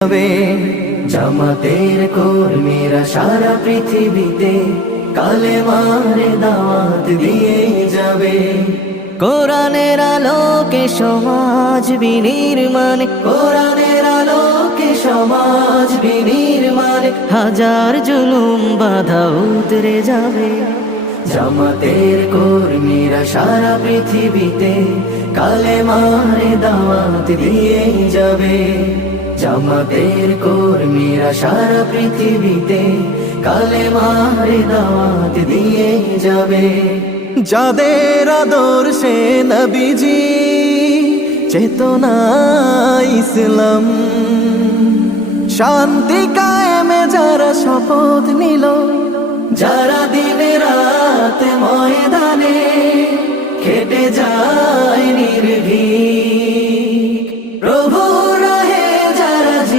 যাবে জামাতের কর্মীরা সারা পৃথিবীতে কালেমার দাওয়াত দিয়ে যাবে। কোরআনের আলোকে সমাজ বিনির্মাণ, কোরআনের আলোকে সমাজ বিনির্মাণ, হাজার জুলুম বাধা উতরে যাবে। জামাতের কর্মীরা সারা পৃথিবীতে কালেমার দাওয়াত দিয়ে যাবে। জামাতের কর্মীরা সারা পৃথিবীতে কালেমার দাওয়াত দিয়ে যাবে। যাদের আদর্শে নবীজি চেতনা ইসলাম, শান্তি কায়েমে যারা শপথ নিল, যারা দিনে রাতে ময়দানে খেটে যায় নির্ভীক,